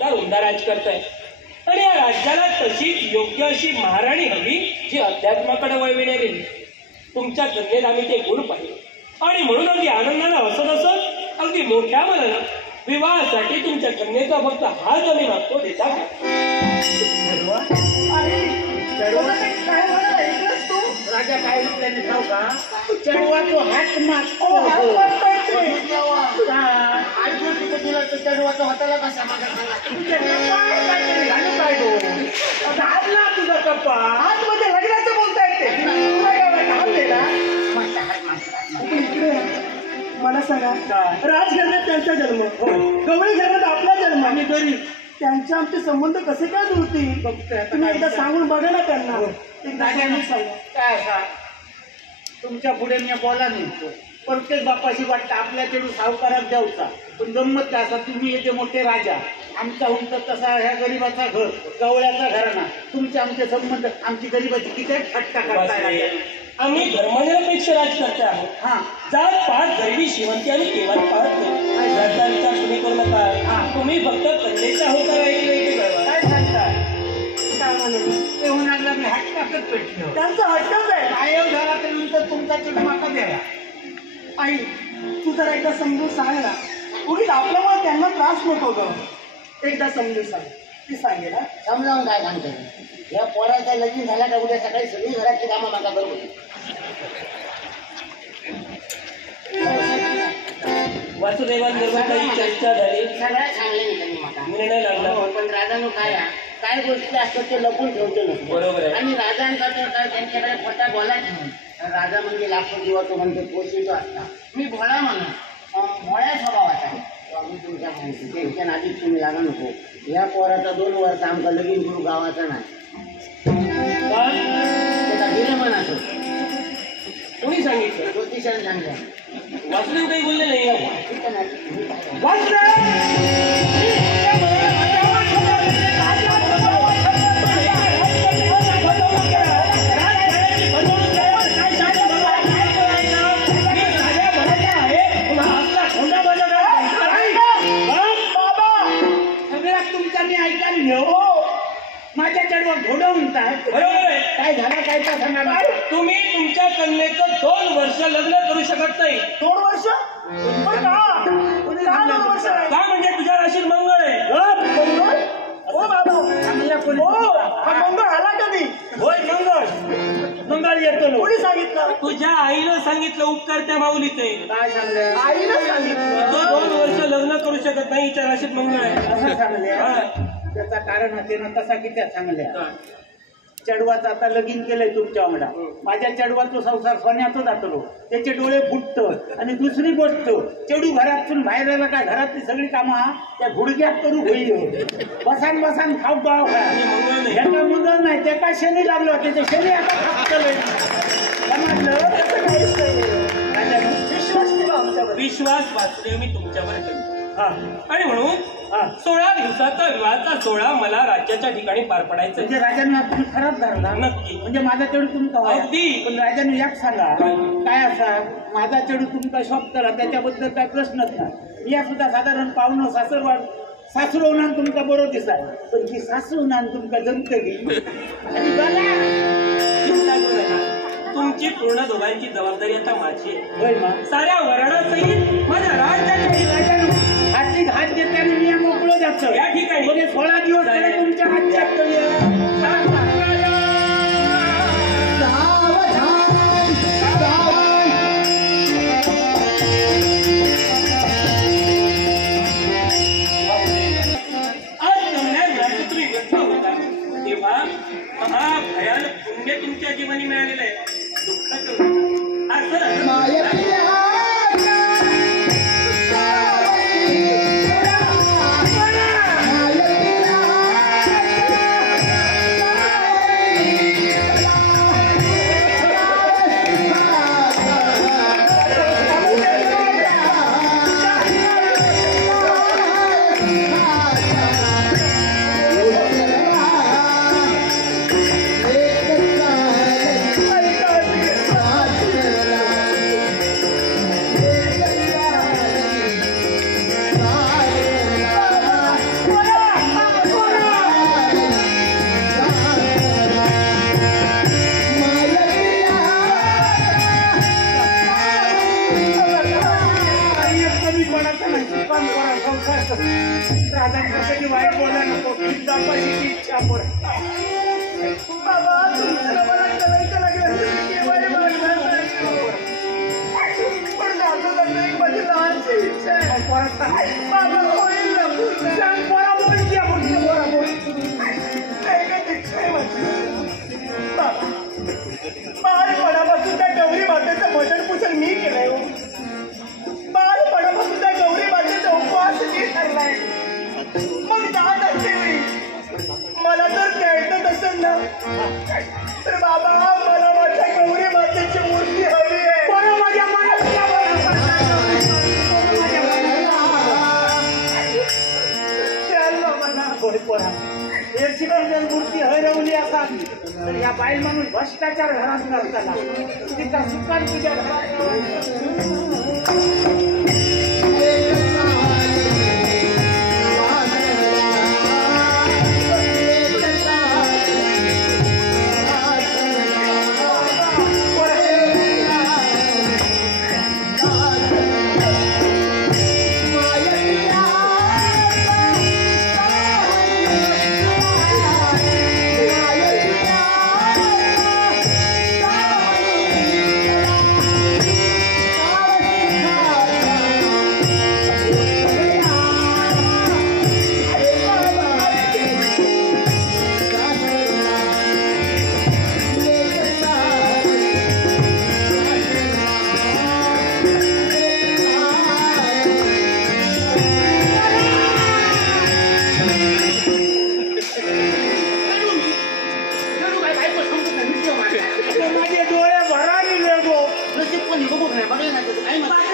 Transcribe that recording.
राज करताय आणि या राज्याला तशीच योग्य अशी महाराणी हवी जी अध्यात्माकडे वळविणारी. तुमच्या कन्येत आम्ही ते गुण पाहिले आणि म्हणून अगदी आनंदानं हसत असत अगदी मोठ्या मनानं विवाहासाठी तुमच्या कन्येचा फक्त हात आम्ही मागतो देता राजा काय विचारले ठाऊ का चढवा तो हात मागतो तुला चढवाचा हाताला कसा तुझा कप्पा हात मध्ये लग्नाचं बोलता येते मला सांगा राजघराण्यात त्यांचा जन्म गवळी घरात आपला जन्म आणि गरीब त्यांचे आमचे संबंध कसे काय जुळतील तुम्ही एकदा सांगून बघा ना त्यांना एकदा सांगा काय असा तुमच्या पुढे मी बोला नाही प्रत्येक बापाशी वाटतं आपल्या चेडू सावकारात द्यावचा पण गंमत काय असा तुम्ही येते मोठे राजा आमचा उंच तसा ह्या गरीबाचा घर गवळ्याचा घराणा तुमचे आमचे संबंध आमची गरीबाची किती फटका करताय. आम्ही धर्मनिरपेक्ष राजकर्ते आहोत. हा जात पाच गरिबी श्रीमंती आम्ही केव्हा पाहत नाही. याचा विचार तुम्ही करू नका. तुम्ही फक्त कन्येच्या होकार ऐकले काय सांगता काय म्हणून ते होणार मी हट्टाकच पेटलो त्यांचा हट्टच आहे. आयोग झाला तर तुमचा चेडू माका द्यावा. आई तू जरा एकदा समजून सांग ना उगीच आपल्यामुळे त्यांना त्रास नको ग. एकदा समजून सांग ती सांगेल. समजावून काय सांगतो या पोराचा लगीन झाला का उद्या सकाळी सगळी घरातली कामं मागा बरोबर वासुदेवांबरोबर काही चर्चा झाली सगळ्या चांगले निर्णय लागला. पण राजानो काय गोष्टी असतात ते लपून ठेवतो नसतो बरोबर आहे. आणि राजांचा तर काय त्यांच्याकडे खोटा बोलायचं नाही. राजा म्हणजे लाखो दिवा तो म्हणतो पोषितो असता मी भोळा म्हणून भोळ्या स्वभावाचा आहे. मी तुमच्या माहिती त्यांच्या नादीत तुम्ही लागा नको. या पोराचा 2 वर्ष आमचा लगीन करू गावाचा नाही विरमन असो कोणी सांगितलं ज्योतिषाने सांगितलं. वासुदेव काही बोलले नाही. माझ्या चढवा घोडं म्हणताय काय झालं काय का सांगा. तुम्ही तुमच्या कन्येचं 2 वर्ष लग्न करू शकत नाही. 2 वर्ष का म्हणजे तुझ्या राशीत मंगळ आहे. मंगळ आला कधी होय मंगळ येतो. कोणी सांगितलं. तुझ्या आईनं सांगितलं उपकार त्या माऊलीचे. काय सांगलं आईनं सांगितलं. तो 2 वर्ष लग्न करू शकत नाही. हिच्या राशीत मंगळ आहे असं सांगले. त्याचा कारण होते ना तसा किती चांगल्या चढवाचं आता लगीन केलंय तुमच्या अंगडा. माझ्या चढवाचा संसार सोन्याचा जातलो त्याचे डोळे फुटत. आणि दुसरी गोष्ट चेडू घरातून बाहेर आला काय घरातली सगळी कामं त्या गुडघ्यात करू होईल. बसान खाऊ पाव का ह्याचा मुदल नाही त्याचा शनी लागलो त्याचे शनी आता खापतलंय. विश्वास वासुदेव मी तुमच्यावर करतो आणि म्हणून 16 दिवसाचा विवाहाचा सोहळा मला राज्याच्या ठिकाणी पार पडायचं. म्हणजे राजाने तुम्ही खराब धरला नक्की. म्हणजे माझा चेडू तुमचा अगदी. पण राजाने एक सांगा काय असा माझा चेडू तुमचा शॉप करा त्याच्याबद्दल काय प्रश्नच नाही. या सुद्धा साधारण पाहुणं सासरवाड सासू होणार तुमचा बरोबर दिसाय पण ती सासू होणार तुमका जमत गेली. तुमची पूर्ण दोघांची जबाबदारी आता माझी आहे. होय मग साऱ्या वरणासहित माझ्या राज्याच्या हाती हात देताना मी मोकळं जातो या ठिकाणी 16 दिवस तुमच्या हात तेव्हा महाभयानक पुण्य तुमच्या जीवनी मिळालेलं आहे. दुःख करू असं ऐका महाराजांचं कधी वाईट बोला नको दाखवायची इच्छा परत बाबा तुमचं मला कलंक लागलं केव्हा मागणार नाही पण माझं एक माझी लहानशी इच्छा आहे बाबा होईल ना सांग पोरा बोल द्या बोलते पोरा बोल एकच इच्छा आहे माझी बाबा बाळपणापासून त्या गौरी मातेचं भजन पूजन मी केलंय हो बाळपणापासून त्या गौरी मातेचा उपवास मी ठरलाय मग जात असते मी मला जर द्यायचं असेल ना तर बाबा मला माझ्या गौरी मातेची मूर्ती हवी आहे माझ्या याची पण जर मूर्ती हरवली असा तर या बाईल म्हणून भ्रष्टाचार घरात करताना तिचा सुकान तुझ्या घरात माझे डोळे भराने गो पण बघू नाही बघायला